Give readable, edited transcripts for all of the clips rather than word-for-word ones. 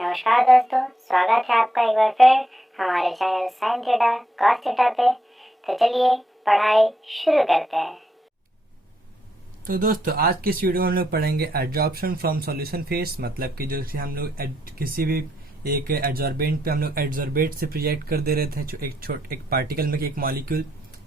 नमस्कार दोस्तों, स्वागत है आपका एक बार फिर हमारे channel sine theta cos theta पे। तो चलिए पढ़ाई शुरू करते हैं। तो दोस्तों आज की इस वीडियो में हम लोग पढ़ेंगे एडजॉर्प्शन फ्रॉम सॉल्यूशन फेस। मतलब कि जो कि हम लोग किसी भी एक एडजॉर्बेंट पे हम लोग एडजॉर्बेट से प्रोजेक्ट कर दे रहे थे एक पार्टिकल में एक मॉलिक्यूल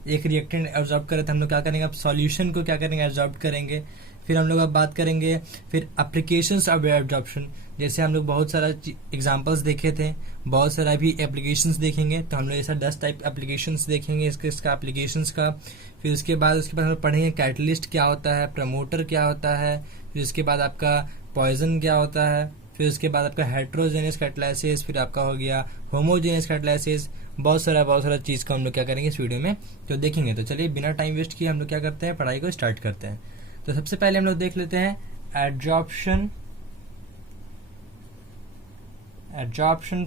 एक रिएक्टेंट एब्जॉर्ब कर रहे थे। हम लोग क्या करेंगे, अब सॉल्यूशन को क्या करेंगे, एब्जॉर्ब करेंगे। फिर हम लोग अब बात करेंगे फिर एप्लीकेशंस ऑफ एब्जॉर्प्शन। जैसे हम लोग बहुत सारा एग्जांपल्स देखे थे, बहुत सारा भी एप्लीकेशंस देखेंगे। तो हम लोग ऐसा 10 टाइप एप्लीकेशंस देखेंगे इसका एप्लीकेशंस का। फिर उसके बाद हम लोग पढ़ेंगे कैटलिस्ट क्या होता है, प्रमोटर क्या होता है, फिर उसके बाद आपका पॉइजन क्या होता है, फिर उसके बाद आपका हेट्रोजेनियस कैटालिसिस, फिर आपका हो गया होमोजेनियस कैटालिसिस। बहुत सारा चीज़ का हम लोग क्या करेंगे इस वीडियो में तो देखेंगे। तो चलिए बिना टाइम वेस्ट किए हम लोग क्या करते हैं, पढ़ाई को स्टार्ट करते हैं। तो सबसे पहले हम लोग देख लेते हैं एडजॉर्प्शन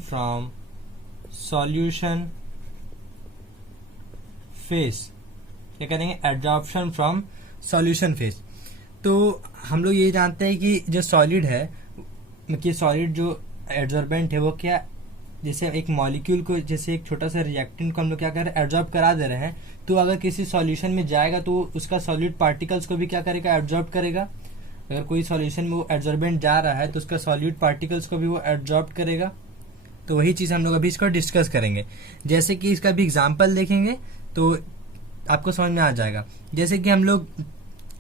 फ्रॉम सॉल्यूशन फेस। क्या करेंगे, एडजॉर्प्शन फ्रॉम सॉल्यूशन फेस। तो हम लोग ये जानते हैं कि जो सॉलिड है, कि सॉलिड जो एडजॉर्बेंट है वो क्या, जैसे एक मॉलिक्यूल को, जैसे एक छोटा सा रिएक्टेंट को हम लोग क्या कर रहे हैं, एब्जॉर्ब करा दे रहे हैं। तो अगर किसी सॉल्यूशन में जाएगा तो उसका सॉलिड पार्टिकल्स को भी क्या करेगा, एब्जॉर्ब करेगा। अगर कोई सॉल्यूशन में वो एडजॉर्बेंट जा रहा है तो उसका सॉलिड पार्टिकल्स को भी वो एब्जॉर्ब करेगा। तो वही चीज हम लोग अभी इसको डिस्कस करेंगे। जैसे कि इसका भी एग्जाम्पल देखेंगे तो आपको समझ में आ जाएगा। जैसे कि हम लोग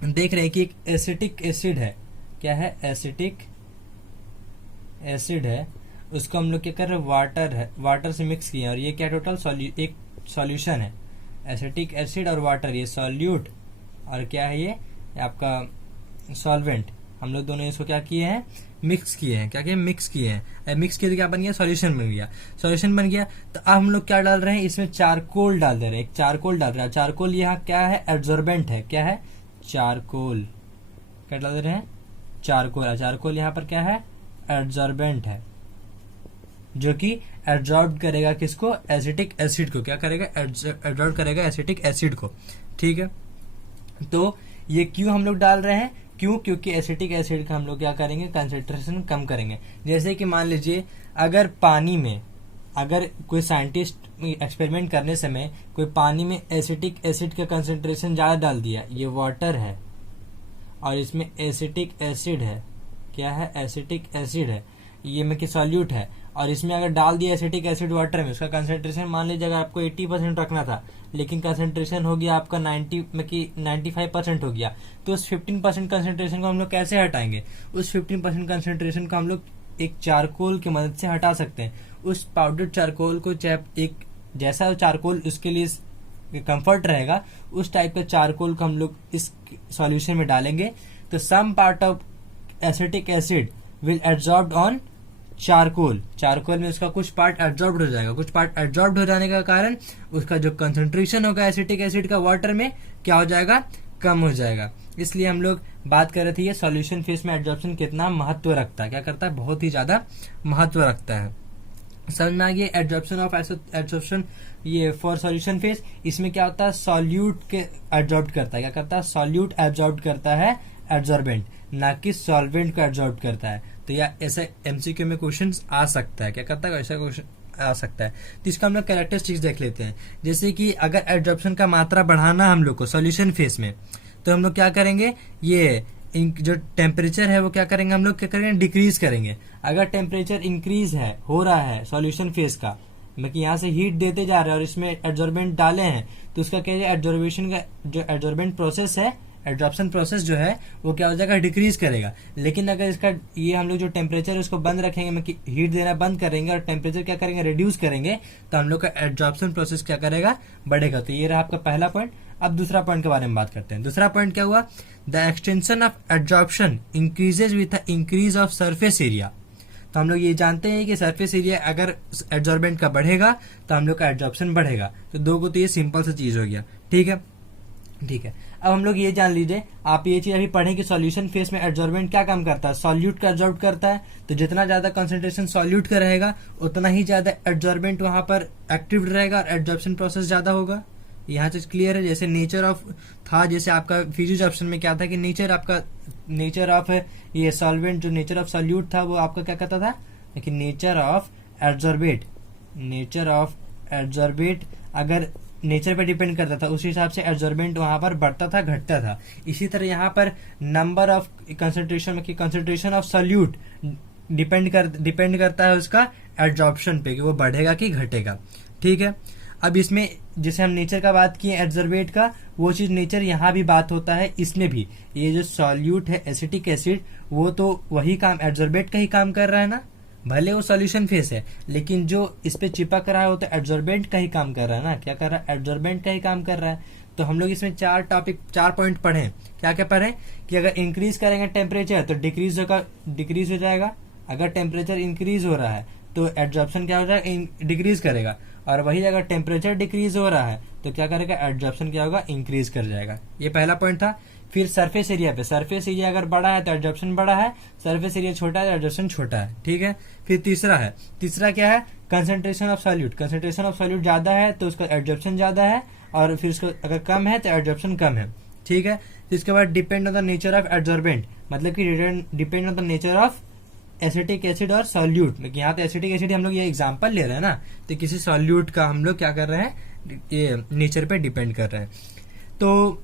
देख रहे हैं कि एक एसिटिक एसिड है। क्या है, एसिटिक एसिड है। उसको हम लोग क्या कर रहे हैं, वाटर है, वाटर से मिक्स किए हैं। और ये क्या टोटल एक सॉल्यूशन है। एसिटिक एसिड और वाटर, ये सॉल्यूट, और क्या है ये आपका सॉल्वेंट। हम लोग दोनों इसको क्या किए हैं, मिक्स किए हैं। क्या किए, मिक्स किए हैं। मिक्स किए तो क्या बन गया, सॉल्यूशन बन गया। सॉल्यूशन बन गया तो अब हम लोग क्या डाल रहे हैं, इसमें चारकोल डाल दे रहे हैं। एक चारकोल डाल रहे हैं। चारकोल यहाँ क्या है, एब्जॉर्बेंट है। क्या है, चारकोल। क्या डाल दे रहे हैं, चारकोल। चारकोल यहाँ पर क्या है, एब्जॉर्बेंट है, जो कि एब्जॉर्ब करेगा किसको, एसिटिक एसिड को। क्या करेगा, एब्जॉर्ब करेगा एसिटिक एसिड को। ठीक है, तो ये क्यों हम लोग डाल रहे हैं, क्यों, क्योंकि एसिटिक एसिड का हम लोग क्या करेंगे, कंसेंट्रेशन कम करेंगे। जैसे कि मान लीजिए अगर पानी में, अगर कोई साइंटिस्ट एक्सपेरिमेंट करने समय कोई पानी में एसिटिक एसिड का कंसेंट्रेशन ज्यादा डाल दिया, ये वाटर है और इसमें एसिटिक एसिड है। क्या है, एसिटिक एसिड है, ये में कि सॉल्यूट है। और इसमें अगर डाल दिया एसिटिक एसिड वाटर में, उसका कंसेंट्रेशन मान लीजिए अगर आपको 80% रखना था, लेकिन कंसेंट्रेशन हो गया आपका 95% हो गया। तो उस 15% कंसेंट्रेशन को हम लोग कैसे हटाएंगे, उस 15% कंसेंट्रेशन को हम लोग एक चारकोल की मदद से हटा सकते हैं। उस पाउडर चारकोल को, चाहे एक जैसा चारकोल उसके लिए कंफर्ट रहेगा, उस टाइप का चारकोल को हम लोग इस सॉल्यूशन में डालेंगे। तो some part of acetic acid will absorb on charcoal. Charcoal में उसका कुछ पार्ट एब्जॉर्ब हो जाएगा। कुछ पार्ट एब्जॉर्ब हो जाने का कारण उसका जो कंसंट्रेशन होगा एसिटिक एसिड का वाटर में, क्या हो जाएगा, कम हो जाएगा। इसलिए हम लोग बात कर रहे थे ये सॉल्यूशन फेस में एब्जॉर्प्शन कितना महत्व रखता है। क्या करता है, बहुत ही ज्यादा महत्व रखता है। समझ में आ गया, एब्जॉर्प्शन ये फॉर सॉल्यूशन फेस। इसमें क्या होता है, सॉल्यूट के एब्जॉर्ब करता है। क्या करता है, सॉल्यूट एब्जॉर्ब करता है एब्जॉर्बेंट, ना कि सॉल्वेंट को एब्जॉर्ब करता है। तो या ऐसे एमसीक्यू में क्वेश्चन आ सकता है। क्या करता है, ऐसा क्वेश्चन आ सकता है। तो इसका हम लोग कैरेक्टरिस्टिक्स देख लेते हैं। जैसे कि अगर एब्जॉर्प्शन का मात्रा बढ़ाना हम लोग को सॉल्यूशन फेस में, तो हम लोग क्या करेंगे, ये जो टेम्परेचर है वो क्या करेंगे, हम लोग क्या करेंगे, डिक्रीज करेंगे। अगर टेम्परेचर इंक्रीज है, हो रहा है सॉल्यूशन फेस का, मतलब यहाँ से हीट देते जा रहे हैं और इसमें एब्जॉर्बेंट डाले हैं, तो उसका क्या है, एब्जॉर्बेशन का जो एब्जॉर्बेंट प्रोसेस है, एब्जॉर्प्शन प्रोसेस जो है वो क्या हो जाएगा, डिक्रीज करेगा। लेकिन अगर इसका ये हम लोग जो टेम्परेचर है उसको बंद रखेंगे, मतलब हीट देना बंद करेंगे और टेम्परेचर क्या करेंगे, रिड्यूस करेंगे, तो हम लोग का एब्जॉर्प्शन प्रोसेस क्या करेगा, बढ़ेगा। तो ये रहा आपका पहला पॉइंट। अब दूसरा पॉइंट के बारे में बात करते हैं। दूसरा पॉइंट क्या हुआ, the extension of absorption increases with increase of surface area. तो हम लोग ये जानते हैं कि सरफेस एरिया अगर एब्जॉर्बेंट का बढ़ेगा तो हम लोग का एब्जॉर्प्शन बढ़ेगा। तो दो को तो ये सिंपल सा चीज हो गया। ठीक है, ठीक है। अब हम लोग ये जान लीजिए, आप ये चीज अभी पढ़ें कि सॉल्यूशन फेस में एब्जॉर्बेंट क्या काम करता है, सॉल्यूट का एब्जॉर्ब करता है। तो जितना ज्यादा कंसंट्रेशन सॉल्यूट का रहेगा उतना ही ज्यादा एब्जॉर्बेंट वहां पर एक्टिव रहेगा और एब्जॉर्प्शन प्रोसेस ज्यादा होगा। यहाँ चीज क्लियर है। जैसे नेचर ऑफ था, जैसे आपका फिजिक्स ऑप्शन में क्या था कि नेचर ऑफ ये सॉल्वेंट, जो नेचर ऑफ सॉल्यूट था वो आपका क्या कहता था, कि nature of adsorbate, nature of adsorbate अगर नेचर पे डिपेंड करता था उस हिसाब से एड्जॉर्बेंट वहां पर बढ़ता था घटता था। इसी तरह यहाँ पर number of concentration of solute depend करता है उसका एड्जॉर्प्शन पे कि वो बढ़ेगा कि घटेगा। ठीक है, अब इसमें जैसे हम नेचर का बात किए एड्जॉर्बेट का, वो चीज नेचर यहाँ भी बात होता है इसमें भी। ये जो सॉल्यूट है एसिटिक एसिड, वो तो वही काम एड्जॉर्बेट का ही काम कर रहा है ना, भले वो सॉल्यूशन फेस है लेकिन जो इस पे चिपक रहा है वो तो एड्जॉर्बेंट का ही काम कर रहा है ना। क्या कर रहा है, एड्जॉर्बेंट का ही काम कर रहा है। तो हम लोग इसमें 4 पॉइंट पढ़े। क्या क्या पढ़े कि अगर इंक्रीज करेंगे टेम्परेचर तो डिक्रीज हो जाएगा, अगर टेम्परेचर इंक्रीज हो रहा है तो एड्जॉर्प्शन क्या हो जाएगा, डिक्रीज करेगा, और वही अगर टेम्परेचर डिक्रीज हो रहा है तो क्या करेगा, एड्जॉर्प्शन क्या होगा, इंक्रीज कर जाएगा। ये पहला पॉइंट था। फिर सरफेस एरिया पे, सरफेस एरिया अगर बड़ा है तो एड्जॉर्प्शन बड़ा है, सरफेस एरिया छोटा है तो एड्जॉर्प्शन छोटा है। ठीक है, फिर तीसरा क्या है, concentration of solute, concentration of solute ज्यादा है तो उसका एड्जॉर्प्शन ज्यादा है, और फिर उसको अगर कम है तो एड्जॉर्प्शन कम है। ठीक है, फिर इसके बाद depend on the nature of adsorbent, मतलब कि depend on the nature of acetic acid और सॉल्यूट। यहाँ तो एसिटिक एसिड हम लोग ये एग्जांपल ले रहे हैं ना, तो किसी सॉल्यूट का हम लोग क्या कर रहे हैं, ये नेचर पे डिपेंड कर रहे हैं। तो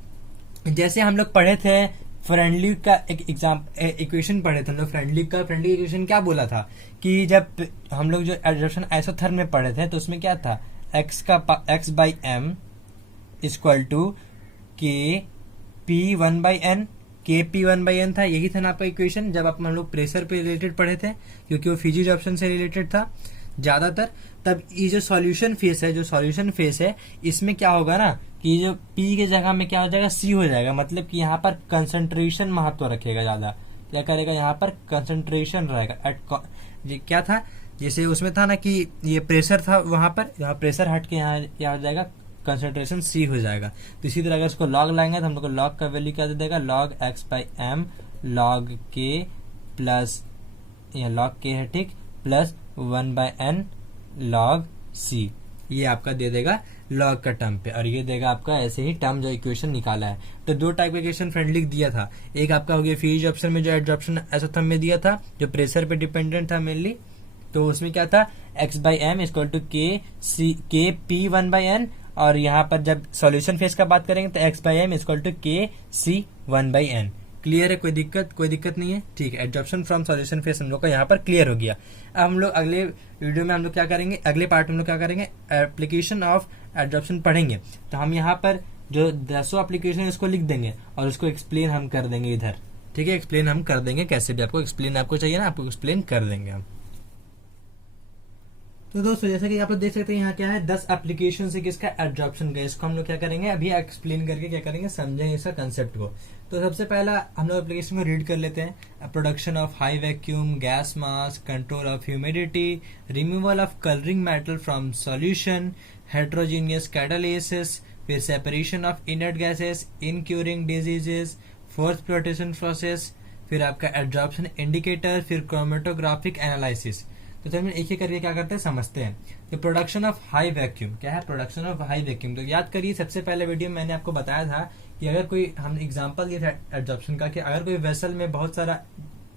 जैसे हम लोग पढ़े थे फ्रेंडली का एक इक्वेशन पढ़े थे हम लोग, फ्रेंडली इक्वेशन क्या बोला था कि जब हम लोग जो एड्जॉर्प्शन आइसोथर्म में पढ़े थे तो उसमें क्या था, x by M equal to K P 1/n, K P 1/n था। यही था ना आपका इक्वेशन जब हम लोग प्रेशर पे रिलेटेड पढ़े थे, क्योंकि वो फिजिक्स ऑप्शन से रिलेटेड था ज्यादातर। तब ये जो सॉल्यूशन फेस है इसमें क्या होगा ना कि जो P के जगह में क्या हो जाएगा, C हो जाएगा, मतलब कि यहाँ पर कंसंट्रेशन महत्व रखेगा ज्यादा। क्या करेगा, यहाँ पर कंसंट्रेशन रहेगा। क्या था, जैसे उसमें था ना कि ये प्रेशर था वहां पर, यहाँ प्रेशर हट के यहाँ क्या हो जाएगा, कंसंट्रेशन C हो जाएगा। तो इसी तरह अगर इसको लॉग लाएंगे तो हम लोग को लॉग का वैल्यू क्या दे देगा, log x/m log k plus log k है, ठीक, प्लस 1/n log c, ये आपका दे देगा लॉग का टर्म पे, और ये देगा आपका ऐसे ही टर्म जो इक्वेशन निकाला है। तो दो टाइप का इक्वेशन फ्रेंडली दिया था, एक आपका हो गया फिजिक्स ऑप्शन में जो एड्जॉर्प्शन आइसोथर्म में दिया था जो प्रेशर पे डिपेंडेंट था मेनली, तो उसमें क्या था, x/m equal to K P 1/n, और यहाँ पर जब सॉल्यूशन फेज का बात करेंगे तो x/m इक्वल टू के सी 1/n। क्लियर है, कोई दिक्कत नहीं है, ठीक है। एड्जॉर्प्शन फ्रॉम सॉल्यूशन फेज हम लोग का यहाँ पर क्लियर हो गया। अब हम लोग अगले वीडियो में हम लोग क्या करेंगे, अगले पार्ट में हम लोग क्या करेंगे, एप्लीकेशन ऑफ एड्जॉर्प्शन पढ़ेंगे। तो हम यहाँ पर जो 10 एप्लीकेशन है उसको लिख देंगे और उसको एक्सप्लेन हम कर देंगे इधर, ठीक है, एक्सप्लेन हम कर देंगे, कैसे भी आपको एक्सप्लेन आपको चाहिए ना, आपको एक्सप्लेन कर देंगे हम। तो दोस्तों जैसा कि आप लोग देख सकते हैं यहाँ क्या है, 10 एप्लीकेशन है किसका, एड्जॉर्प्शन का। इसको हम लोग क्या करेंगे, अभी एक्सप्लेन करके क्या करेंगे, समझेंगे इसका कंसेप्ट को। तो सबसे पहला हम लोग एप्लीकेशन को रीड कर लेते हैं। Production of high vacuum gas mask, control of humidity, removal of colouring metal from solution, heterogeneous catalysis, फिर separation of inert gases in curing diseases, froth flotation process, फिर आपका एड्जॉर्प्शन इंडिकेटर, फिर chromatographic analysis. तो चलिए एक एक करके क्या करते हैं समझते हैं। तो प्रोडक्शन ऑफ हाई वैक्यूम क्या है, प्रोडक्शन ऑफ हाई वैक्यूम। तो याद करिए सबसे पहले वीडियो में मैंने आपको बताया था कि अगर कोई, हमने एग्जांपल दिया था एड्जॉर्प्शन का कि अगर कोई वेसल में बहुत सारा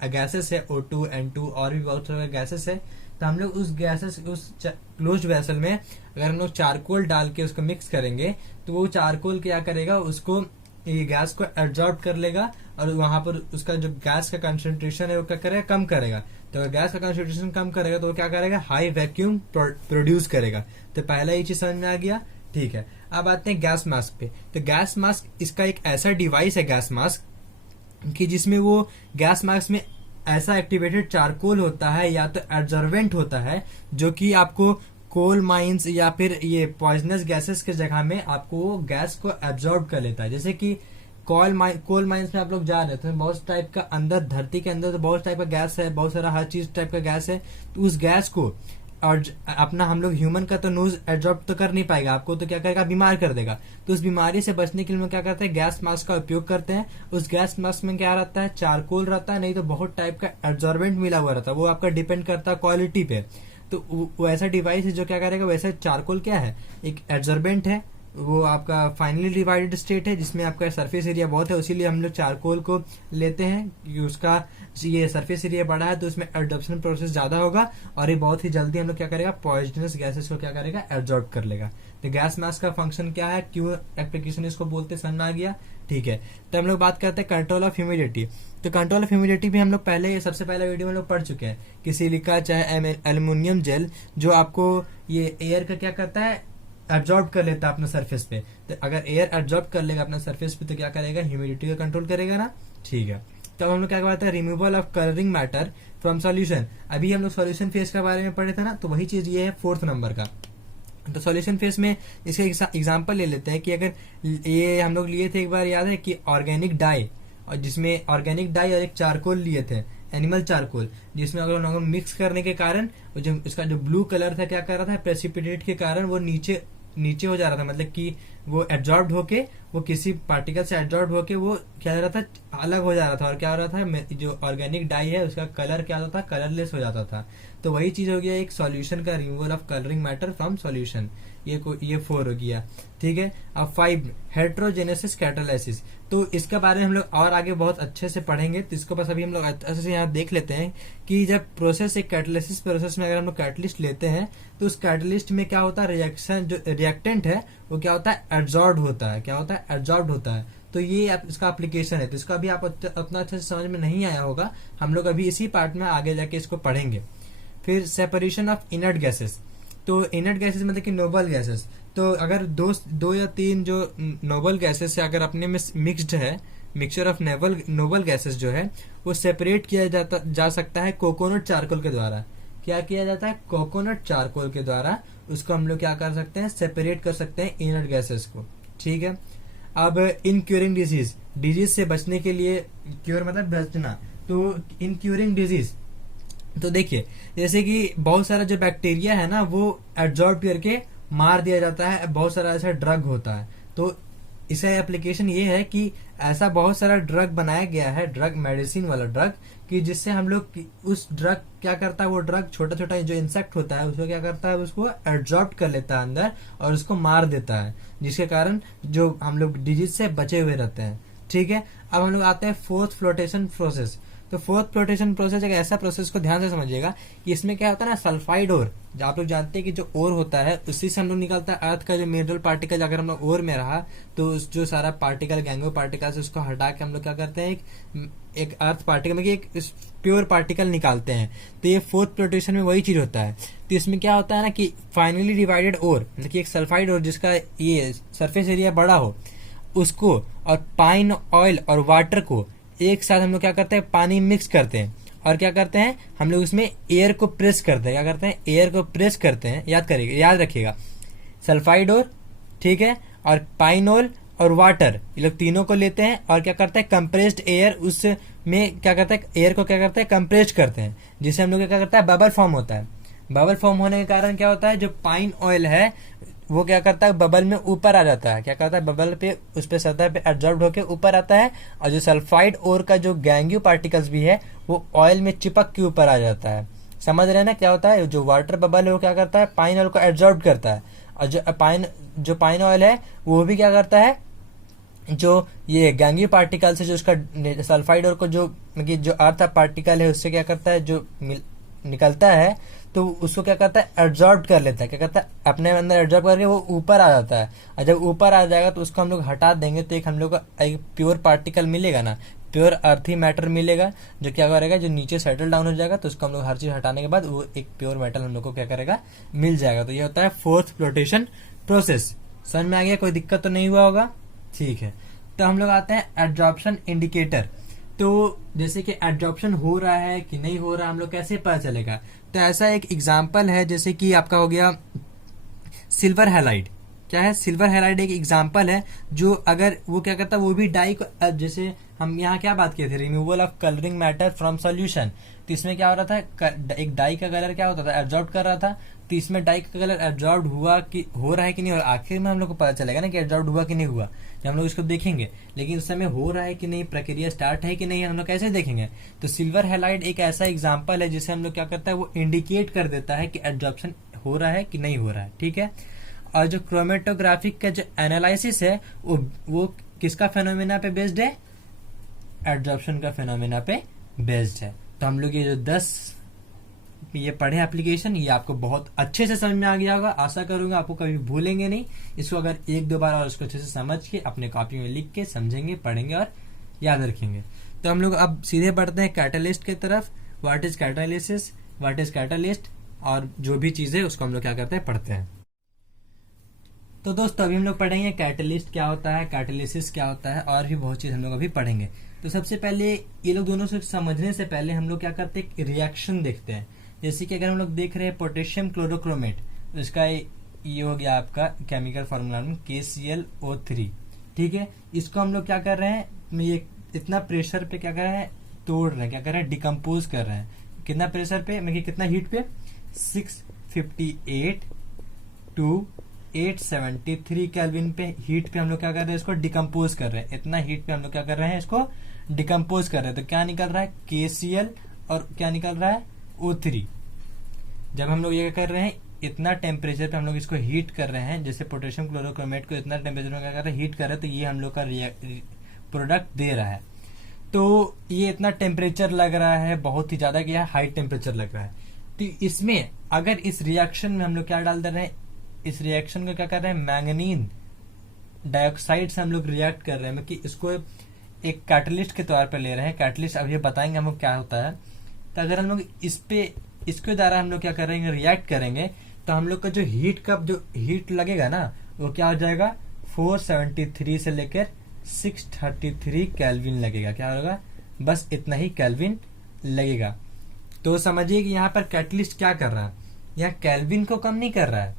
गैसेस है, O2, N2 और भी बहुत सारे गैसेस है, तो हम लोग उस गैसेस उस क्लोज्ड वेसल में अगर हम लोग चारकोल डाल के उसको मिक्स करेंगे तो वो चारकोल क्या करेगा, उसको ये गैस को एब्जॉर्ब कर लेगा और वहां पर उसका जो गैस का कंसंट्रेशन है वो क्या करेगा, कम करेगा। तो अगर गैस का कंसंट्रेशन कम करेगा तो वो क्या करेगा, हाई वैक्यूम प्रोड्यूस करेगा। तो पहला ये चीज समझ में आ गया, ठीक है। अब आते हैं गैस मास्क पे। तो गैस मास्क इसका एक ऐसा डिवाइस है गैस मास्क कि जिसमें वो गैस मास्क में ऐसा एक्टिवेटेड चारकोल होता है या तो एब्जॉर्बेंट होता है जो कि आपको कोल माइंस या फिर ये पॉइजनस गैसेस के जगह में आपको वो गैस को एब्जॉर्ब कर लेता है। जैसे कि कोल माइंस में आप लोग जा रहे थे, बहुत टाइप का अंदर धरती के अंदर तो बहुत टाइप का गैस है, बहुत सारा हर चीज टाइप का गैस है। तो उस गैस को और अपना हम लोग ह्यूमन का तो नोज एब्जॉर्ब तो कर नहीं पाएगा, आपको तो क्या करेगा, बीमार कर देगा। तो उस बीमारी से बचने के लिए क्या करते हैं, गैस मास्क का उपयोग करते हैं। उस गैस मास्क में क्या रहता है, चारकोल रहता है, नहीं तो बहुत टाइप का एब्जॉर्बेंट मिला हुआ रहता है। वो आपका डिपेंड करता है क्वालिटी पे। तो वो ऐसा डिवाइस है जो क्या करेगा, वैसे चारकोल क्या है, एक एब्जॉर्बेंट है, वो आपका फाइनली डिवाइडेड स्टेट है जिसमें आपका सरफेस एरिया बहुत है, इसीलिए हम लोग चारकोल को लेते हैं कि उसका ये सरफेस एरिया बड़ा है तो उसमें एडजॉर्प्शन प्रोसेस ज्यादा होगा और ये बहुत ही जल्दी हम लोग क्या करेगा, पॉइजनस गैसेस को क्या करेगा, एब्जॉर्ब कर लेगा। तो गैस मास्क का फंक्शन क्या है, क्यों एप्लीकेशन इसको बोलते हैं, समझ में आ गया। ठीक है, तो हम लोग बात करते हैं कंट्रोल ऑफ ह्यूमिडिटी। तो कंट्रोल ऑफ ह्यूमिडिटी भी हम लोग पहले, सबसे पहला वीडियो में लोग पढ़ चुके हैं कि सिलिका चाहे एल्यूमिनियम जेल जो आपको ये एयर का क्या करता है, एब्जॉर्ब कर लेता है अपना सरफेस पे। तो अगर एयर एब्जॉर्ब कर लेगा अपना सरफेस पे तो क्या करेगा, ह्यूमिडिटी का कंट्रोल करेगा ना। ठीक है, तो हम लोग क्या करते हैं, removal of colouring matter from solution. अभी हम लोग सॉल्यूशन फेज के बारे में पढ़े थे ना, तो वही चीज ये है 4th नंबर का। तो सॉल्यूशन फेज में इसके एग्जांपल ले लेते हैं कि अगर ये हम लोग लिए थे एक बार, याद है कि ऑर्गेनिक डाई, और जिसमें ऑर्गेनिक डाई और एक चारकोल लिए थे, एनिमल चारकोल, जिसमें अगर लोगों मिक्स करने के कारण जो इसका जो ब्लू कलर था क्या कर रहा था, प्रेसिपिटेट के कारण वो नीचे हो जा रहा था, मतलब कि वो एब्जॉर्ब होके, वो किसी पार्टिकल से एब्जॉर्ब होके वो क्या हो रहा था, अलग हो जा रहा था, और क्या हो रहा था, जो ऑर्गेनिक डाई है उसका कलर क्या होता था, कलरलेस हो जाता था। तो वही चीज हो गया एक सॉल्यूशन का, removal of colouring matter from solution. ये 4 हो गया। ठीक है, अब 5 हेट्रोजेनेसिस कैटालिसिस। तो इसके बारे में हम लोग और आगे बहुत अच्छे से पढ़ेंगे, तो इसको बस अभी हम लोग अच्छे से यहाँ देख लेते हैं कि जब प्रोसेस, एक कैटालिसिस प्रोसेस में अगर हम लोग कैटलिस्ट लेते हैं तो उस कैटलिस्ट में क्या होता है, रिएक्शन जो रिएक्टेंट है वो क्या होता है, एब्जॉर्ब होता है। क्या होता है, एब्जॉर्ब होता है। तो ये इसका एप्लीकेशन है। तो इसका अभी आप उतना अच्छे से समझ में नहीं आया होगा, हम लोग अभी इसी पार्ट में आगे जाके इसको पढ़ेंगे। फिर सेपरेशन ऑफ इनर्ट गैसेस। तो इनर्ट गैसेस मतलब कि नोबल गैसेस। तो अगर दो या तीन जो नोबल गैसेस है अगर अपने में मिक्स्ड है, मिक्सचर ऑफ नोबल गैसेस जो है वो सेपरेट किया जा सकता है कोकोनट चारकोल के द्वारा। क्या किया जाता है, कोकोनट चारकोल के द्वारा उसको हम लोग क्या कर सकते हैं, सेपरेट कर सकते हैं इनर्ट गैसेस को। ठीक है, अब इन क्यूरिंग डिजीज से बचने के लिए, क्योर मतलब बचना, तो इन क्यूरिंग डिजीज, तो देखिए जैसे कि बहुत सारा जो बैक्टीरिया है ना वो एब्जॉर्ब करके मार दिया जाता है, बहुत सारा ऐसा ड्रग होता है। तो इसका एप्लीकेशन ये है कि ऐसा बहुत सारा ड्रग बनाया गया है, ड्रग मेडिसिन वाला ड्रग, कि जिससे हम लोग उस ड्रग क्या करता है, वो ड्रग छोटा छोटा जो इंसेक्ट होता है उसको क्या करता है, उसको एब्जॉर्ब कर लेता है अंदर और उसको मार देता है, जिसके कारण जो हम लोग डिजीज से बचे हुए रहते हैं। ठीक है, अब हम लोग आते हैं 4th फ्लोटेशन प्रोसेस। तो 4th फ्लोटेशन प्रोसेस एक ऐसा प्रोसेस को ध्यान से समझिएगा कि इसमें क्या होता है ना, सल्फाइड ओर, जो आप लोग जानते हैं कि जो ओर होता है उसी से हम लोग निकलता है अर्थ का जो मिनरल पार्टिकल, अगर हम लोग ओर में रहा तो जो सारा पार्टिकल गैंगो पार्टिकल से उसको हटा के हम लोग क्या करते हैं, एक अर्थ पार्टिकल में एक प्योर पार्टिकल निकालते हैं। तो ये 4th फ्लोटेशन में वही चीज होता है। तो इसमें क्या होता है ना कि फाइनली डिवाइडेड ओर, मतलब कि एक सल्फाइड ओर जिसका ये सरफेस एरिया बड़ा हो, उसको और पाइन ऑयल और वाटर को एक साथ हम लोग क्या करते हैं, पानी मिक्स करते हैं और क्या करते हैं, हम लोग उसमें एयर को प्रेस करते हैं। क्या करते हैं, एयर को प्रेस करते हैं। याद रखिएगा, सल्फाइड ओर, ठीक है, और पाइन ऑयल और वाटर, ये लोग तीनों को लेते हैं और क्या करते हैं, कंप्रेस्ड एयर उसमें क्या करते हैं, एयर को क्या करते हैं, कंप्रेस्ड करते हैं, जिससे हम लोग क्या करता है, बबल फॉर्म होता है। बबल फॉर्म होने के कारण क्या होता है, जो पाइन ऑयल है वो क्या करता है, बबल में ऊपर आ जाता है। क्या करता है, बबल पे उस पे सतह पे एब्जॉर्ब होके ऊपर आता है, और जो सल्फाइड ओर का जो गैंग्यू पार्टिकल्स भी है वो ऑयल में चिपक के ऊपर आ जाता है। समझ रहे हैं ना, क्या होता है, जो वाटर बबल है वो क्या करता है, पाइन ऑयल को एब्जॉर्ब करता है, और जो पाइन ऑयल है वो भी क्या करता है, जो ये गैंग्यू पार्टिकल से जो उसका सल्फाइड ओर को जो अर्थ पार्टिकल है उससे क्या करता है, जो निकलता है तो उसको क्या करता है, एब्जॉर्ब कर लेता है। क्या करता है, अपने अंदर एब्जॉर्ब करके वो ऊपर आ जाता है, और जब ऊपर आ जाएगा तो उसको हम लोग हटा देंगे तो एक हम लोग का एक प्योर पार्टिकल मिलेगा ना, प्योर अर्थी मैटर मिलेगा, जो क्या करेगा, जो नीचे सेटल डाउन हो जाएगा। तो उसको हम लोग हर चीज हटाने के बाद वो एक प्योर मेटल हम लोग को क्या करेगा, मिल जाएगा। तो ये होता है 4th फ्लोटेशन प्रोसेस। समझ में आ गया, कोई दिक्कत तो नहीं हुआ होगा। ठीक है, तो हम लोग आते हैं एब्जॉर्प्शन इंडिकेटर। तो जैसे कि एब्जॉर्प्शन हो रहा है कि नहीं हो रहा, हम लोग कैसे पता चलेगा। तो ऐसा एक एग्जाम्पल है, जैसे कि आपका हो गया सिल्वर हैलाइड। क्या है, सिल्वर हैलाइड एक एग्जाम्पल है, जो अगर वो क्या करता है, वो भी डाई को, जैसे हम यहाँ क्या बात किए थे, removal of colouring matter from solution. तो इसमें क्या हो रहा था, एक डाई का कलर क्या होता था, एब्जॉर्ब कर रहा था। तो इसमें डाई का कलर एब्जॉर्ब हुआ कि हो रहा है कि नहीं, और आखिर में हम लोग को पता चलेगा ना कि एब्जॉर्ब हुआ कि नहीं हुआ, जब हम लोग इसको देखेंगे। लेकिन उस समय हो रहा है कि नहीं, प्रक्रिया स्टार्ट है कि नहीं, हम लोग कैसे देखेंगे। तो सिल्वर हैलाइड एक ऐसा एग्जाम्पल है जिसे हम लोग क्या करता है, वो इंडिकेट कर देता है कि एब्जॉर्प्शन हो रहा है कि नहीं हो रहा है। ठीक है, और जो क्रोमेटोग्राफिक का जो एनालिसिस है वो किसका फेनोमेना पे बेस्ड है, एड्जॉर्प्शन का फेनोमेना पे बेस्ड है। तो हम लोग ये जो 10 ये पढ़े एप्लीकेशन, ये आपको बहुत अच्छे से समझ में आ गया होगा। आशा करूंगा आपको कभी भूलेंगे नहीं इसको। अगर एक दो बार और उसको अच्छे से समझ के अपने कॉपी में लिख के समझेंगे, पढ़ेंगे और याद रखेंगे। तो हम लोग अब सीधे बढ़ते हैं कैटालिस्ट की तरफ। What is catalysis, what is catalyst, और जो भी चीज है उसको हम लोग क्या करते हैं, पढ़ते हैं। तो दोस्तों अभी हम लोग पढ़ेंगे कैटलिस्ट क्या होता है, कैटालिसिस क्या होता है, और भी बहुत चीज हम लोग अभी पढ़ेंगे। तो सबसे पहले ये लोग दोनों से समझने से पहले हम लोग क्या करते हैं, रिएक्शन देखते हैं। जैसे कि अगर हम लोग देख रहे हैं पोटेशियम क्लोरोक्रोमेट, तो इसका ये हो गया आपका केमिकल फॉर्मूला KClO3, ठीक है। इसको हम लोग क्या कर रहे हैं, ये इतना प्रेशर पे क्या कर रहे हैं, तोड़ रहे हैं, क्या कर रहे हैं, डिकम्पोज कर रहे हैं। कितना प्रेशर पे, मतलब कितना हीट पे, 658 to 873 केल्विन पे हीट पे हम लोग क्या कर रहे हैं, इसको डिकम्पोज कर रहे हैं। इतना हीट पे हम लोग क्या कर रहे हैं, इसको डिकम्पोज कर रहे हैं। तो क्या निकल रहा है, KCl, और क्या निकल रहा है, O3। जब हम लोग ये कर रहे हैं, इतना टेम्परेचर पे हम लोग इसको हीट कर रहे हैं, जैसे पोटेशियम क्लोरोक्रोमेट को इतना टेम्परेचर में क्या कर रहे हैं, हीट कर रहे हैं, तो ये हम लोग का प्रोडक्ट दे रहा है। तो ये इतना टेम्परेचर लग रहा है, बहुत ही ज्यादा, क्या हाई टेम्परेचर लग रहा है। तो इसमें अगर इस रिएक्शन में हम लोग क्या डाल दे रहे हैं, इस रिएक्शन को क्या कर रहे हैं, मैंगनीन डाइऑक्साइड से हम लोग रिएक्ट कर रहे हैं, कि इसको एक कैटलिस्ट के तौर पर ले रहे हैं। कैटलिस्ट अब ये बताएंगे हम लोग क्या होता है। तो अगर हम लोग इसके द्वारा हम लोग क्या करेंगे, रिएक्ट करेंगे, तो हम लोग का जो हीट लगेगा ना, वो क्या हो जाएगा, 473 से लेकर 633 केल्विन लगेगा। क्या होगा, बस इतना ही केल्विन लगेगा। तो समझिए कि यहाँ पर कैटलिस्ट क्या कर रहा है, यहाँ केल्विन को कम नहीं कर रहा है,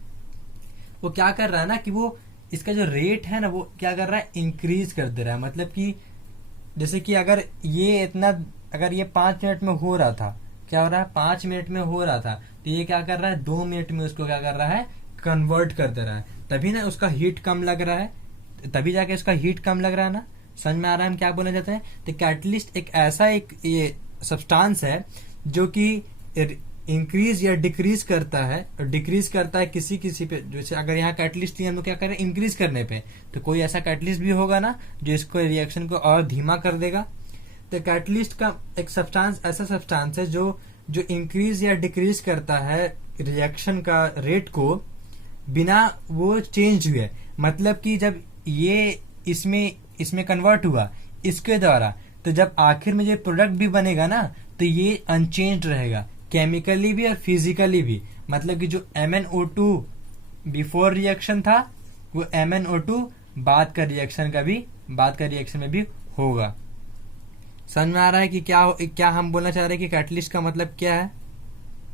वो क्या कर रहा है ना, कि वो इसका जो रेट है ना, वो क्या कर रहा है, इंक्रीज कर दे रहा है। मतलब कि जैसे कि अगर ये 5 मिनट में हो रहा था, क्या हो रहा है, 5 मिनट में हो रहा था, तो ये क्या कर रहा है, 2 मिनट में उसको क्या कर रहा है, कन्वर्ट कर दे रहा है। तभी ना उसका हीट कम लग रहा है, तभी जाके इसका हीट कम लग रहा है ना। समझ में आ रहा है हम क्या बोलना चाहते हैं। तो कैटलिस्ट एक ऐसा ये सब्सटेंस है जो कि इंक्रीज या डिक्रीज करता है, और डिक्रीज करता है किसी पे। जैसे अगर यहाँ कैटलिस्ट हम लोग क्या करें, इंक्रीज करने पे, तो कोई ऐसा कैटलिस्ट भी होगा ना जो इसको रिएक्शन को और धीमा कर देगा। तो कैटलिस्ट का एक सब्सटेंस ऐसा सब्सटेंस है जो इंक्रीज या डिक्रीज करता है रिएक्शन का रेट को, बिना वो चेंज हुए। मतलब कि जब ये इसमें कन्वर्ट हुआ इसके द्वारा, तो जब आखिर में जो प्रोडक्ट भी बनेगा ना, तो ये अनचेंज्ड रहेगा, केमिकली भी और फिजिकली भी। मतलब कि जो MnO2 बिफोर रिएक्शन था, वो MnO2 बाद का रिएक्शन में भी होगा। समझ में आ रहा है कि क्या हम बोलना चाह रहे हैं, कि कैटलिस्ट का मतलब क्या है,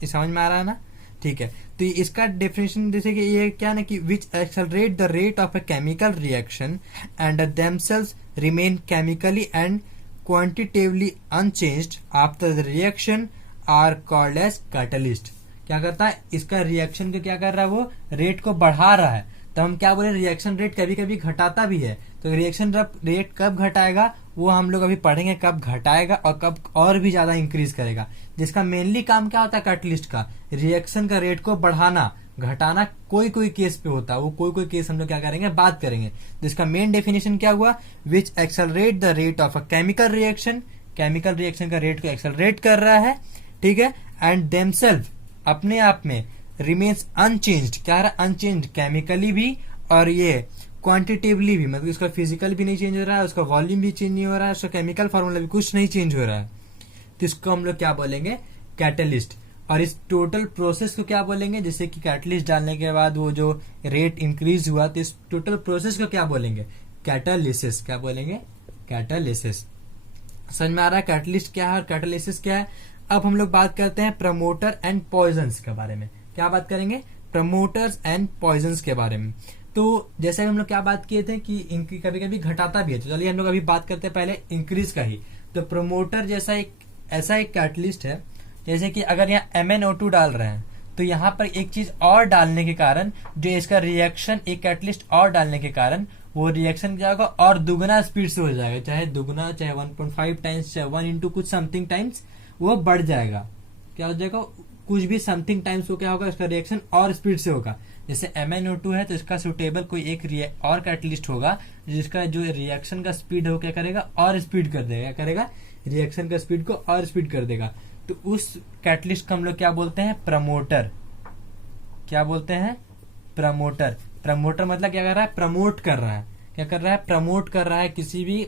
ये समझ में आ रहा है ना, ठीक है। तो इसका डेफिनेशन जैसे कि ये क्या ना, कि which accelerate the rate of a chemical reaction and themselves remain chemically and quantitatively unchanged after the reaction are called as catalyst. क्या करता है, इसका रिएक्शन को क्या कर रहा है, वो रेट को बढ़ा रहा है। तो हम क्या बोले, रिएक्शन रेट कभी कभी घटाता भी है। तो रिएक्शन रेट कब घटाएगा, वो हम लोग अभी पढ़ेंगे, कब घटाएगा और कब और भी ज्यादा इंक्रीज करेगा। जिसका मेनली काम क्या होता है कैटलिस्ट का, रिएक्शन का रेट को बढ़ाना घटाना। कोई कोई केस पे होता है, वो कोई केस हम लोग क्या करेंगे, बात करेंगे। जिसका मेन डेफिनेशन क्या हुआ, which accelerate the rate of a chemical reaction का रेट को एक्सेलरेट कर रहा है, ठीक है। एंड देमसेल्फ अपने आप में रिमेन्स अनचेंज्ड, क्या रहा, अनचेंज्ड केमिकली भी और ये क्वांटिटेटिवली भी। मतलब उसका फिजिकल भी नहीं चेंज हो रहा है, उसका वॉल्यूम भी चेंज नहीं हो रहा है, उसका केमिकल फार्मूला भी कुछ नहीं चेंज हो रहा है। तो इसको हम लोग क्या बोलेंगे, कैटलिस्ट। और इस टोटल प्रोसेस को क्या बोलेंगे, जैसे कि कैटलिस्ट डालने के बाद वो जो रेट इंक्रीज हुआ, तो इस टोटल प्रोसेस को क्या बोलेंगे, कैटालिसिस। क्या बोलेंगे, कैटालिसिस। समझ में आ रहा है कैटलिस्ट क्या है और कैटालिसिस क्या है। अब हम लोग बात करते हैं प्रमोटर एंड पॉइजन्स के बारे में। क्या बात करेंगे, प्रमोटर्स एंड पॉइजन्स के बारे में। तो जैसे हम लोग क्या बात किए थे कि कभी कभी घटाता भी है, तो चलिए हम लोग अभी बात करते हैं पहले इंक्रीज का ही। तो प्रमोटर जैसा ऐसा एक कैटलिस्ट है, जैसे कि अगर यहाँ MnO2 डाल रहे हैं, तो यहाँ पर एक चीज और डालने के कारण, जो इसका रिएक्शन एक कैटलिस्ट और डालने के कारण, वो रिएक्शन क्या होगा, और दुगना स्पीड से हो जाएगा। चाहे दुगना, चाहे 1.5 टाइम्स, चाहे 1 into कुछ समथिंग टाइम्स वो बढ़ जाएगा। क्या हो जाएगा, कुछ भी समथिंग टाइम्स वो क्या होगा, इसका रिएक्शन और स्पीड से होगा। जैसे MnO2 है तो इसका सुटेबल कोई एक और कैटलिस्ट होगा जिसका जो रिएक्शन का स्पीड है वो क्या करेगा, और स्पीड कर देगा, क्या करेगा, रिएक्शन का स्पीड को और स्पीड कर देगा। तो उस कैटलिस्ट को हम लोग क्या बोलते हैं, प्रमोटर। क्या बोलते हैं, प्रमोटर। प्रमोटर मतलब क्या कर रहा है, प्रमोट कर रहा है। क्या कर रहा है, प्रमोट कर रहा है किसी भी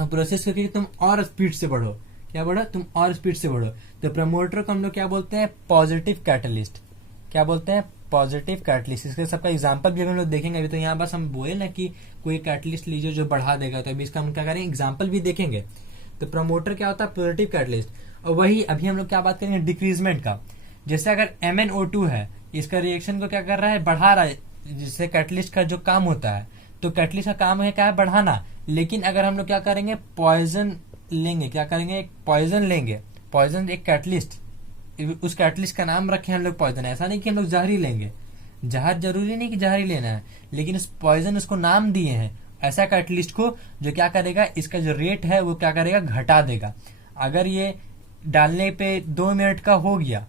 प्रोसेस को कि तुम और स्पीड से बढ़ो। क्या बढ़ो, तुम और स्पीड से बढ़ो। तो प्रमोटर को हम लोग क्या बोलते हैं, पॉजिटिव कैटलिस्ट। क्या बोलते हैं, पॉजिटिव कैटलिस्ट। इसके सबका एग्जांपल भी हम लोग देखेंगे। अभी तो यहाँ बस हम बोले ना कि कोई कैटलिस्ट लीजिए जो बढ़ा देगा, तो अभी इसका हम क्या करेंगे, एग्जांपल भी देखेंगे। तो प्रमोटर क्या होता है, पॉजिटिव कैटलिस्ट। और वही अभी हम लोग क्या बात करेंगे, डिक्रीजमेंट का। जैसे अगर MnO2 है, इसका रिएक्शन को क्या कर रहा है, बढ़ा रहा है, जिससे कैटलिस्ट का जो काम होता है, तो कैटलिस्ट का काम है क्या है, बढ़ाना। लेकिन अगर हम लोग क्या करेंगे, पॉइजन लेंगे, क्या करेंगे, एक पॉइजन लेंगे, पॉइजन एक कैटलिस्ट, उस कैटलिस्ट का नाम रखें हम लोग पॉइजन। ऐसा नहीं कि हम लोग जहर ही लेंगे, जहर जरूरी नहीं कि जहर ही लेना है, लेकिन उस पॉइजन उसको नाम दिए हैं ऐसा कैटलिस्ट को जो क्या करेगा, इसका जो रेट है वो क्या करेगा, घटा देगा। अगर ये डालने पे 2 मिनट का हो गया,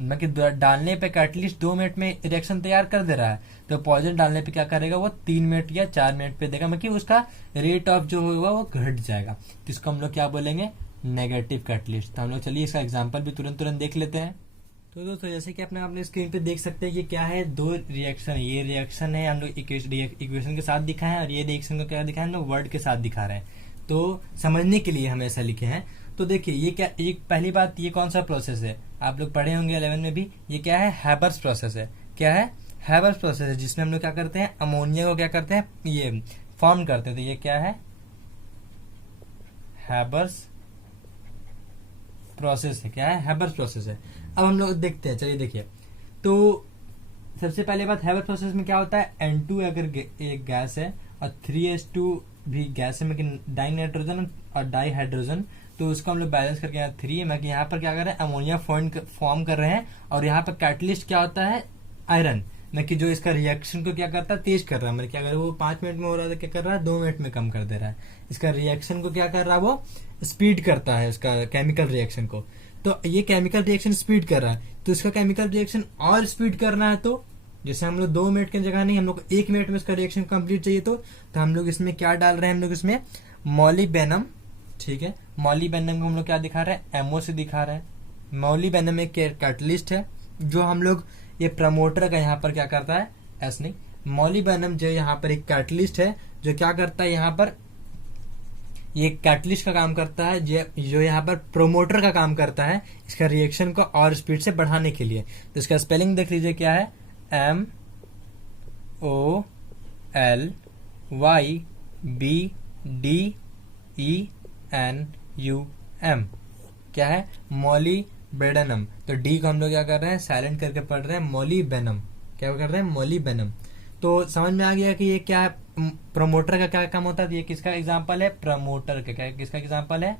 मतलब डालने पे कैटलिस्ट 2 मिनट में रिएक्शन तैयार कर दे रहा है, तो पॉइजन डालने पे क्या करेगा, वो 3 मिनट या 4 मिनट पे देगा, मतलब उसका रेट ऑफ जो होगा वो घट जाएगा। तो इसको हम लोग क्या बोलेंगे, नेगेटिव कैटलिस्ट। तो हम लोग चलिए इसका एग्जांपल भी तुरंत देख लेते हैं। तो दोस्तों जैसे कि अपने स्क्रीन पे देख सकते हैं कि क्या है, 2 रिएक्शन है। ये रिएक्शन है हम लोग इक्वेशन के साथ दिखाए हैं, और ये रिएक्शन को क्या दिखाए हम लोग वर्ड के साथ दिखा रहे हैं। तो समझने के लिए हम ऐसा लिखे हैं। तो देखिए ये क्या, एक पहली बात, ये कौन सा प्रोसेस है, आप लोग पढ़े होंगे 11 में भी, ये क्या है, हैबर्स प्रोसेस है। क्या है, हैबर्स प्रोसेस है, जिसमें हम लोग क्या करते हैं, अमोनिया को क्या करते हैं, ये फॉर्म करते हैं। तो ये क्या है, हैबर्स प्रोसेस है। क्या है, हैबर्स प्रोसेस है। अब हम लोग देखते हैं, चलिए देखिए। तो सबसे पहले बात, हैबर्स प्रोसेस में क्या होता है, N2 अगर एक गैस है और 3H2 भी गैस है, लेकिन डाई और डाई हाइड्रोजन, तो उसको हम लोग बैलेंस करके यहाँ 3 में यहाँ पर क्या कर रहे हैं, अमोनिया फॉर्म कर रहे हैं। और यहाँ पर कैटलिस्ट क्या होता है, आयरन, न कि जो इसका रिएक्शन को क्या करता है, तेज कर रहा है। मतलब क्या कर रहा है, वो 5 मिनट में हो रहा था, क्या कर रहा है, 2 मिनट में कम कर दे रहा है। इसका रिएक्शन को क्या कर रहा है, वो स्पीड करता है इसका केमिकल रिएक्शन को। तो ये केमिकल रिएक्शन स्पीड कर रहा है, तो इसका केमिकल रिएक्शन और स्पीड करना है, तो जैसे हम लोग 2 मिनट की जगह नहीं, हम लोग 1 मिनट में इसका रिएक्शन कंप्लीट चाहिए, तो हम लोग इसमें क्या डाल रहे हैं, हम लोग इसमें मॉलिबेनम। ठीक है, मॉलिबेनम को हम लोग क्या दिखा रहे हैं, MO से दिखा रहे हैं। मॉलिबेनम एक कैटलिस्ट है जो हम लोग, ये प्रमोटर का यहाँ पर क्या करता है, ऐसा नहीं, मॉलिबेनम जो यहाँ पर एक कैटलिस्ट है जो क्या करता है, यहाँ पर ये कैटलिस्ट का काम करता है, जो यहाँ पर प्रोमोटर का काम करता है इसका रिएक्शन को और स्पीड से बढ़ाने के लिए। तो इसका स्पेलिंग देख लीजिए, क्या है, MOLYBDENUM। क्या है, मॉलिबेनम। तो डी को हम लोग क्या कर रहे हैं, साइलेंट करके पढ़ रहे हैं, मॉलिबेनम। क्या कर रहे हैं, मॉलिबेनम। तो समझ में आ गया कि ये क्या है, प्रमोटर का क्या काम होता है। ये किसका एग्जांपल है, प्रमोटर का। क्या, किसका एग्जांपल है,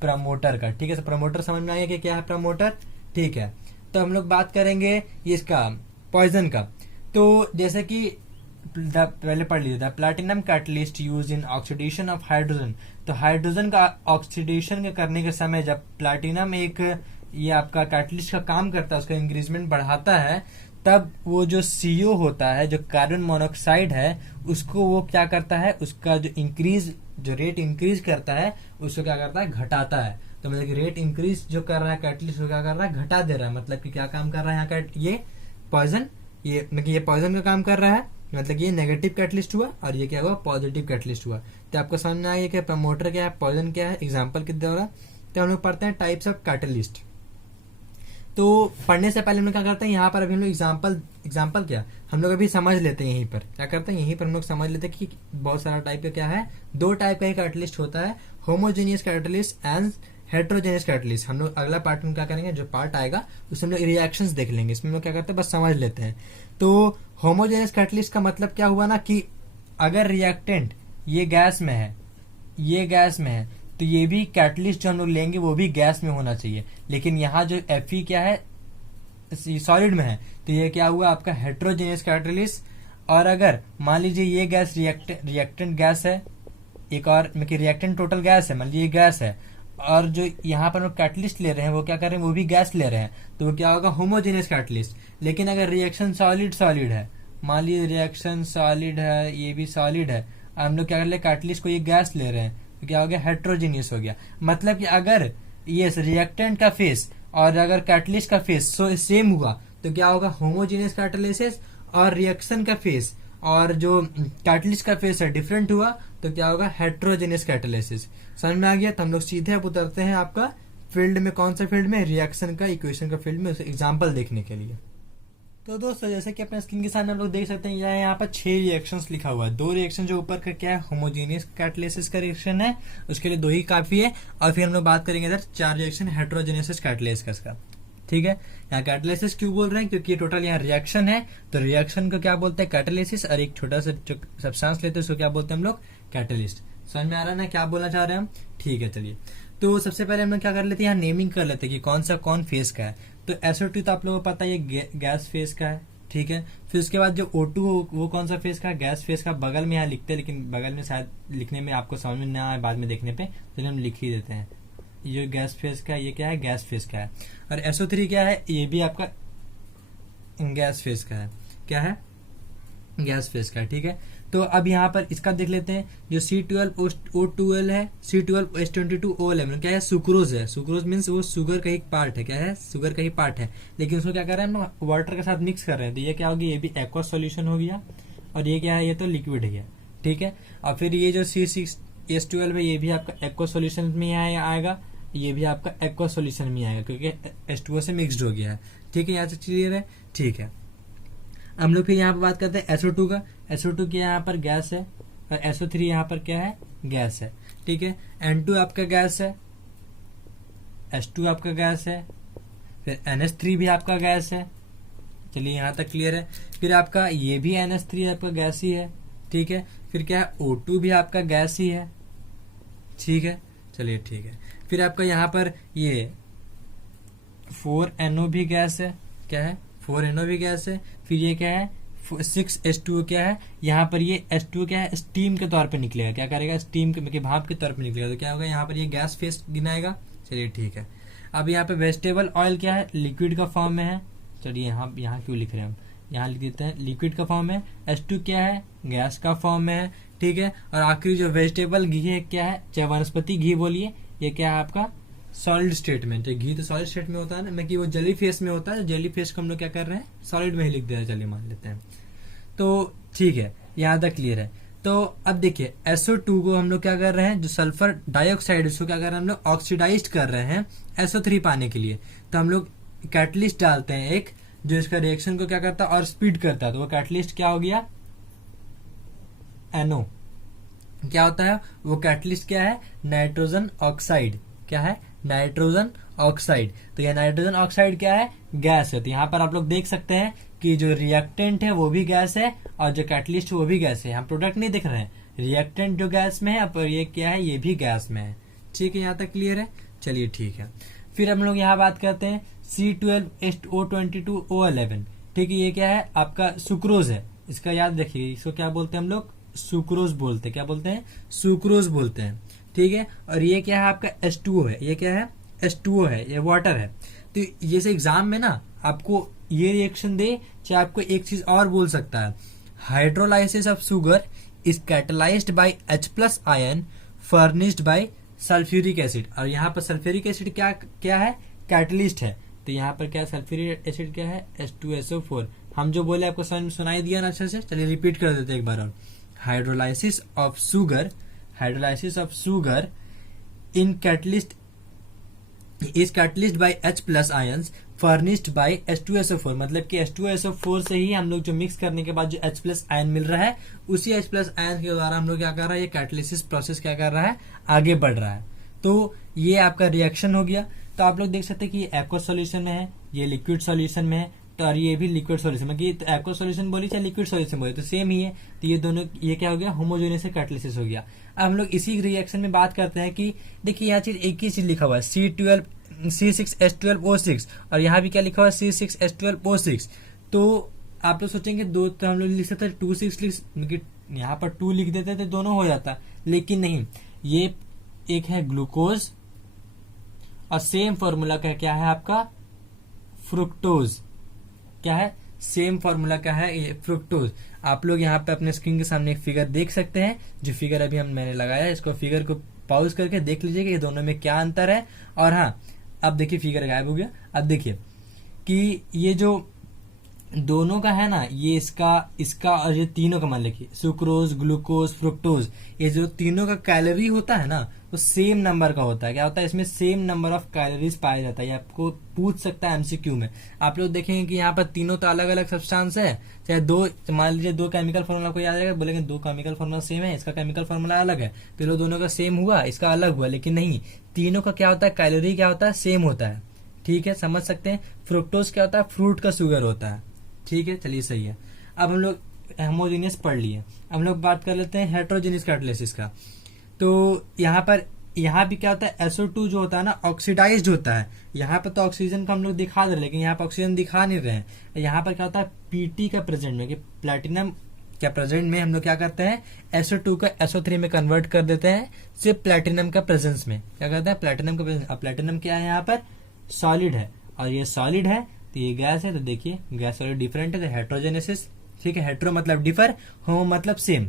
प्रमोटर का। ठीक है, तो प्रमोटर समझ में आ गया कि क्या है, प्रमोटर। ठीक है, तो हम लोग बात करेंगे ये इसका पॉइजन का। तो जैसे कि पहले पढ़ लीजिए, the platinum catalyst use in oxidation of hydrogen. तो हाइड्रोजन का ऑक्सीडेशन के करने के समय जब प्लैटिनम एक ये आपका कैटलिस्ट का काम करता है, उसका इंक्रीजमेंट बढ़ाता है, तब वो जो CO होता है, जो कार्बन मोनोऑक्साइड है, उसको वो क्या करता है, उसका जो रेट इंक्रीज करता है, उसको क्या करता है, घटाता है। तो मतलब रेट इंक्रीज जो कर रहा है कैटलिस्ट, क्या कर रहा है, घटा दे रहा है। मतलब कि क्या काम कर रहा है यहाँ का, ये पॉइजन, ये मतलब ये पॉइजन का काम कर रहा है। मतलब ये नेगेटिव कैटलिस्ट हुआ और ये क्या हुआ, पॉजिटिव कैटलिस्ट हुआ। तो आपको समझ में आ गया कि प्रमोटर क्या है, पॉइजन क्या है, एग्जाम्पल के द्वारा। तो हम लोग पढ़ते हैं टाइप्स ऑफ कैटलिस्ट। तो पढ़ने से पहले हम लोग क्या करते हैं, यहाँ पर अभी हम लोग एग्जाम्पल क्या हम लोग अभी समझ लेते हैं। यहीं पर क्या करते हैं, यहीं पर हम लोग समझ लेते हैं कि बहुत सारा टाइप का क्या है, 2 टाइप का ही कैटलिस्ट होता है, homogeneous catalyst and heterogeneous catalyst. हम लोग अगला पार्ट में क्या करेंगे, जो पार्ट आएगा उसमें हम लोग रिएक्शंस देख लेंगे। इसमें हम लोग क्या करते हैं, बस समझ लेते हैं। तो होमोजेनियस कैटलिस्ट का मतलब क्या हुआ ना, कि अगर रिएक्टेंट ये गैस में है, ये गैस में है, तो ये भी कैटलिस्ट जो हम लोग लेंगे वो भी गैस में होना चाहिए। लेकिन यहाँ जो Fe क्या है, सॉलिड में है, तो ये क्या हुआ आपका हेट्रोजेनियस कैटलिस्ट। और अगर मान लीजिए ये गैस रिएक्टेंट गैस है, एक और रिएक्टेंट टोटल गैस है, मान लीजिए ये गैस है, और जो यहाँ पर कैटलिस्ट ले रहे हैं वो क्या कर रहे हैं, वो भी गैस ले रहे हैं, तो वो क्या होगा, होमोजेनियस कैटलिस्ट। लेकिन अगर रिएक्शन सॉलिड सॉलिड है, मान लीजिए रिएक्शन सॉलिड है, ये भी सॉलिड है, हम लोग क्या कर ले, कैटलिस्ट को ये गैस ले रहे हैं, तो क्या हो गया, हेट्रोजीनियस हो गया। मतलब कि अगर ये रिएक्टेंट का फेस और अगर कैटलिस्ट का फेस सेम हुआ तो क्या होगा, होमोजेनियस कैटालिसिस। और रिएक्शन का फेस और जो कैटलिस्ट का फेस है डिफरेंट हुआ तो क्या होगा, हेट्रोजेनियस कैटालिसिस। समझ में आ गया। तो हम लोग सीधे अब उतरते हैं आपका फील्ड में, कौन सा फील्ड में, रिएक्शन का इक्वेशन का फील्ड में, एग्जाम्पल देखने के लिए। तो दोस्तों जैसे कि अपने स्क्रीन के सामने हम लोग देख सकते हैं, यहाँ पर 6 रिएक्शंस लिखा हुआ है। 2 रिएक्शन जो ऊपर का क्या है, होमोजेनियस कैटालिसिस का रिएक्शन है, उसके लिए 2 ही काफी है। और फिर हम लोग बात करेंगे इधर 4 रिएक्शन हेट्रोजेनेसिस कैटालिसिस का। ठीक है, यहाँ कैटालिसिस क्यों बोल रहे हैं, क्योंकि ये टोटल यहाँ रिएक्शन है, तो रिएक्शन को क्या बोलते हैं, कैटालिसिस। और एक छोटा सा सब्सटेंस लेते हैं उसको क्या बोलते हैं हम लोग, कैटालिस्ट। समझ में आ रहा है ना क्या बोलना चाह रहे हैं हम। ठीक है, चलिए तो सबसे पहले हम लोग क्या कर लेते हैं, यहाँ नेमिंग कर लेते हैं कि कौन सा कौन फेस का है। तो SO2 तो आप लोगों को पता है ये गैस फेस का है। ठीक है, फिर उसके बाद जो O2 वो कौन सा फेस का है, गैस फेस का। बगल में यहाँ लिखते हैं, लेकिन बगल में शायद लिखने में आपको समझ में ना आए बाद में देखने पे, तो हम लिख ही देते हैं। ये गैस फेस का, ये क्या है, गैस फेस का है। और SO3 क्या है, ये भी आपका गैस फेस का है। क्या है, गैस फेस का है। ठीक है, तो अब यहाँ पर इसका देख लेते हैं। जो C12O12 है, C12H22O11 क्या है, सुक्रोज है। सुक्रोज मीन्स वो शुगर का ही पार्ट है। क्या है, शुगर का ही पार्ट है, लेकिन उसको क्या कर रहे हैं हम, वाटर के साथ मिक्स कर रहे हैं। तो ये क्या होगी, ये भी एक्वस सॉल्यूशन हो गया, और ये क्या है, ये तो लिक्विड है। ठीक है, और फिर ये जो C6H12 है, ये भी आपका एक्वस सॉल्यूशन में आएगा, ये भी आपका एक्वस सॉल्यूशन में आएगा, क्योंकि H2O से मिक्सड हो गया है। ठीक है, यहाँ से क्लियर है। ठीक है, हम लोग फिर यहाँ पर बात करते हैं SO2 का। SO2 की यहाँ पर गैस है, और SO3 यहाँ पर क्या है, गैस है। ठीक है, N2 आपका गैस है, H2 आपका गैस है, फिर NH3 भी आपका गैस है। चलिए यहाँ तक क्लियर है। फिर आपका ये भी NH3 आपका गैस ही है। ठीक है, फिर क्या है, O2 भी आपका गैस ही है। ठीक है, चलिए ठीक है। फिर आपका यहाँ पर ये 4NO भी गैस है। क्या है, 4NO भी गैस है। फिर ये क्या है, 6H2O क्या है, यहाँ पर ये H2O क्या है, स्टीम के तौर पे निकलेगा। क्या करेगा, स्टीम के भाप के तौर पे निकलेगा, तो क्या होगा, यहाँ पर ये गैस फेस गिनाएगा। चलिए ठीक है। अब यहाँ पे वेजिटेबल ऑयल क्या है, लिक्विड का फॉर्म में है। चलिए यहाँ क्यों लिख रहे हैं हम, यहाँ लिख देते हैं लिक्विड का फॉर्म है। H2 क्या है, गैस का फॉर्म में है। ठीक है, और आखिरी जो वेजिटेबल घी है क्या है, चाहे वनस्पति घी बोलिए, ये क्या है आपका सॉलिड स्टेट में। तो घी तो सॉलिड स्टेट में होता है ना, मैं कि वो जेली फेस में होता है। जेली फेस को हम लोग क्या कर रहे हैं, सॉलिड में ही लिख दे रहे हैं। चलिए मान लेते हैं। तो ठीक है, यहाँ तक क्लियर है। तो अब देखिए SO2 को हम लोग क्या कर रहे हैं, जो सल्फर डाइऑक्साइड उसको क्या कर रहे हैं हम लोग, ऑक्सीडाइज कर रहे हैं SO3 पाने के लिए। तो हम लोग कैटलिस्ट डालते हैं एक, जो इसका रिएक्शन को क्या करता है और स्पीड करता है। तो वो कैटलिस्ट क्या हो गया, NO। क्या होता है वो कैटलिस्ट, क्या है, नाइट्रोजन ऑक्साइड। क्या है, नाइट्रोजन ऑक्साइड। तो यह नाइट्रोजन ऑक्साइड क्या है, गैस है। तो यहाँ पर आप लोग देख सकते हैं कि जो रिएक्टेंट है वो भी गैस है, और जो कैटलिस्ट है वो भी गैस है। हम प्रोडक्ट नहीं दिख रहे हैं, रिएक्टेंट जो गैस में है, और ये क्या है, ये भी गैस में है। ठीक है, यहाँ तक क्लियर है। चलिए ठीक है, फिर हम लोग यहाँ बात करते हैं C12H22O11। ठीक है, ये क्या है, आपका सुक्रोज है। इसका याद रखिए, इसको क्या बोलते हैं हम लोग, सुक्रोज बोलते हैं। क्या बोलते हैं, सुक्रोज बोलते हैं। ठीक है, और ये क्या है आपका H2O है। ये क्या है, H2O है, ये वाटर है। तो जैसे एग्जाम में ना आपको ये रिएक्शन दे, चाहे आपको एक चीज और बोल सकता है, hydrolysis of sugar is catalysed by H+ ion furnished by sulphuric acid. और यहाँ पर सल्फ्यूरिक एसिड क्या है, कैटलिस्ट है। तो यहाँ पर क्या, सल्फ्यूरिक एसिड क्या है, H2SO4। हम जो बोले आपको सुनाई दिया ना अच्छे से। चलिए रिपीट कर देते एक बार और। Hydrolysis of sugar in catalyst is catalyst by H+ ions furnished by H2SO4। मतलब कि H2SO4 से ही हम लोग जो मिक्स करने के बाद जो H+ आयन मिल रहा है, उसी H+ आयन के द्वारा हम लोग क्या कर रहा है, ये कैटलिसिस प्रोसेस क्या कर रहा है, आगे बढ़ रहा है। तो ये आपका रिएक्शन हो गया। तो आप लोग देख सकते हैं कि ये एक्वस सॉल्यूशन में है, ये लिक्विड सॉल्यूशन में है, तो और ये भी लिक्विड सॉल्यूशन में। कि तो एक्वस सॉल्यूशन बोली चाहे लिक्विड सॉल्यूशन बोली, तो सेम ही है। तो ये दोनों, ये क्या हो गया, होमोजेनियस से कैटलिसिस हो गया। अब हम लोग इसी रिएक्शन में बात करते हैं कि देखिए यहाँ चीज एक ही चीज लिखा हुआ है, C6H12O6, और यहाँ भी क्या लिखा हुआ है, C6H12O6। तो आप लोग सोचेंगे दो, तो हम लोग लिख सकते 2,6 यहाँ पर 2 लिख देते तो दोनों हो जाता, लेकिन नहीं। ये एक है ग्लूकोज और सेम फॉर्मूला का क्या है आपका फ्रुक्टोज। क्या है सेम फॉर्मूला का है ये फ्रुक्टोज। आप लोग यहाँ पे अपने स्क्रीन के सामने एक फिगर देख सकते हैं, जो फिगर अभी मैंने लगाया है, इसको फिगर को पॉज करके देख लीजिए कि ये दोनों में क्या अंतर है। और हाँ, अब देखिए फिगर गायब हो गया। अब देखिए कि ये जो दोनों का है ना, ये इसका और ये तीनों का मान लिखिए, सुक्रोज, ग्लूकोज, फ्रुक्टोज, ये जो तीनों का कैलोरी होता है ना, वो सेम नंबर का होता है। क्या होता है इसमें सेम नंबर ऑफ कैलोरीज पाया जाता है। ये आपको पूछ सकता है एमसीक्यू में। आप लोग देखेंगे कि यहाँ पर तीनों तो अलग अलग सब्सटेंस है, चाहे दो, मान लीजिए दो केमिकल फॉर्मूला को याद रहेगा, बोलेंगे दो केमिकल फॉर्मूला सेम है, इसका केमिकल फॉर्मूला अलग है, तो ये दोनों का सेम हुआ, इसका अलग हुआ। लेकिन नहीं, तीनों का क्या होता है, कैलोरी क्या होता है, सेम होता है। ठीक है, समझ सकते हैं। फ्रुक्टोज क्या होता है, फ्रूट का शुगर होता है। ठीक है, चलिए सही है। अब हम लोग होमोजेनियस पढ़ लिए, हम लोग बात कर लेते हैं हेट्रोजेनियस कैटालिसिस का। तो यहाँ भी क्या होता है, SO2 जो होता है ना, ऑक्सीडाइज्ड होता है। यहाँ पर तो ऑक्सीजन को हम लोग दिखा दे रहे हैं, लेकिन यहाँ पर ऑक्सीजन दिखा नहीं रहे हैं। यहाँ पर क्या होता है, पीटी का प्रेजेंट में, कि प्लेटिनम क्या प्रेजेंट में हम लोग क्या करते हैं, SO2 का SO3 में कन्वर्ट कर देते हैं, सिर्फ प्लेटिनम का प्रेजेंस में। क्या करते हैं, प्लेटिनम का प्रेजेंस। अब प्लेटिनम क्या है, यहाँ पर सॉलिड है और ये सॉलिड है, तो ये गैस है। तो देखिए गैस सॉलिड डिफरेंट है, तो हेट्रोजेनेसिस। ठीक है, हेट्रो मतलब डिफर, होमो मतलब सेम।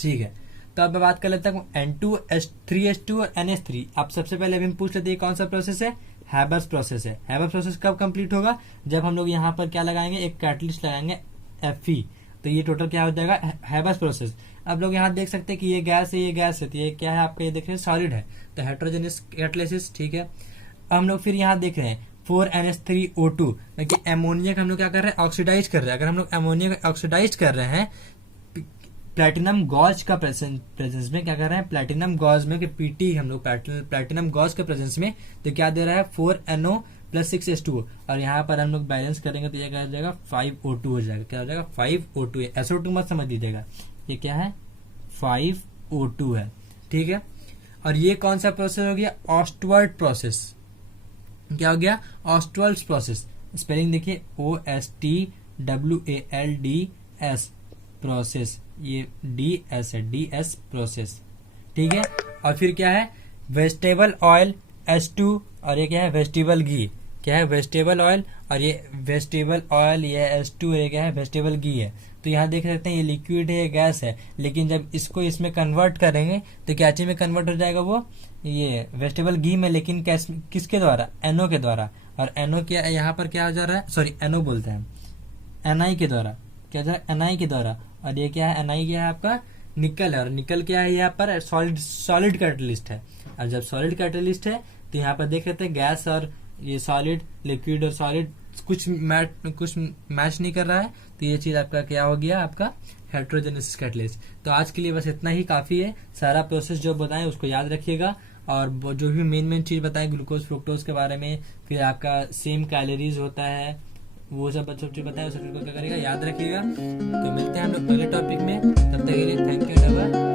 ठीक है, तो अब मैं बात कर लेता हूँ N2H3H2 और NH3। आप सबसे पहले अभी हम पूछ लेते हैं कौन सा प्रोसेस है, हैबर्स प्रोसेस है। हैबर्स प्रोसेस कब कंप्लीट होगा, जब हम लोग यहाँ पर क्या लगाएंगे, एक कैटलिस्ट लगाएंगे Fe। तो ये टोटल क्या हो जाएगा, हैबर्स प्रोसेस। अब लोग यहाँ देख सकते हैं कि ये गैस है, ये गैस है, तो ये क्या है आपका, ये देख रहे हैं सॉलिड है, तो हेट्रोजेनियस कैटालिसिस। ठीक है, हम लोग फिर यहाँ देख रहे हैं 4NH3O2, कि एमोनिया का हम लोग क्या कर रहे हैं, ऑक्सीडाइज कर रहे हैं। अगर हम लोग एमोनिया को ऑक्सीडाइज कर रहे हैं प्लेटिनम गॉज का प्रेजेंस में, क्या कर रहे हैं, प्लेटिनम गॉज में, कि पीटी हम लोग प्लेटिनम गॉज के प्रेजेंस में, तो क्या दे रहा है 4NO + 6H2O। और यहाँ पर हम लोग बैलेंस करेंगे तो ये क्या हो जाएगा, 5O2 हो जाएगा। क्या हो जाएगा, 5O2। SO2 मत समझ लीजिएगा, ये क्या है, 5O2 है। ठीक है, और ये कौन सा प्रोसेस हो गया, ऑस्टवर्ड प्रोसेस। क्या हो गया, ऑस्टवर्ड प्रोसेस। स्पेलिंग देखिए, OSTWALDS प्रोसेस, ये DS है, DS प्रोसेस। ठीक है, और फिर क्या है, वेजिटेबल ऑयल H2, और ये क्या है, वेजिटेबल घी। क्या है, वेजिटेबल ऑयल, और ये वेजिटेबल ऑयल, ये H2, ये क्या है, वेजिटेबल घी है। तो यहाँ देख सकते हैं ये लिक्विड है, ये गैस है, लेकिन जब इसको इसमें कन्वर्ट करेंगे तो क्या चीज में कन्वर्ट हो जाएगा, वो ये वेजिटेबल घी में, लेकिन किसके द्वारा, NO के द्वारा। और NO क्या यहाँ पर क्या हो जा रहा है, सॉरी NO बोलते हैं, NI के द्वारा। क्या जा रहा है, NI के द्वारा। और ये क्या है, NI क्या है आपका, निकल है, और निकल क्या है, यहाँ पर सॉलिड कैटलिस्ट है। और जब सॉलिड कैटलिस्ट है तो यहाँ पर देख लेते हैं गैस और ये सॉलिड, लिक्विड और सॉलिड कुछ मैच नहीं कर रहा है, तो ये चीज आपका क्या हो गया, आपका हेट्रोजेनेसिस कैटलिस्ट। तो आज के लिए बस इतना ही काफी है। सारा प्रोसेस जो बताएं उसको याद रखिएगा, और जो भी मेन चीज बताएं ग्लूकोज फ्रुक्टोज के बारे में, फिर आपका सेम कैलोरीज होता है, वो सब चीज बताएं, उस चीज को क्या करेगा, याद रखिएगा। तो मिलते हैं हम लोग अगले टॉपिक में, तब तक के लिए थैंक यू।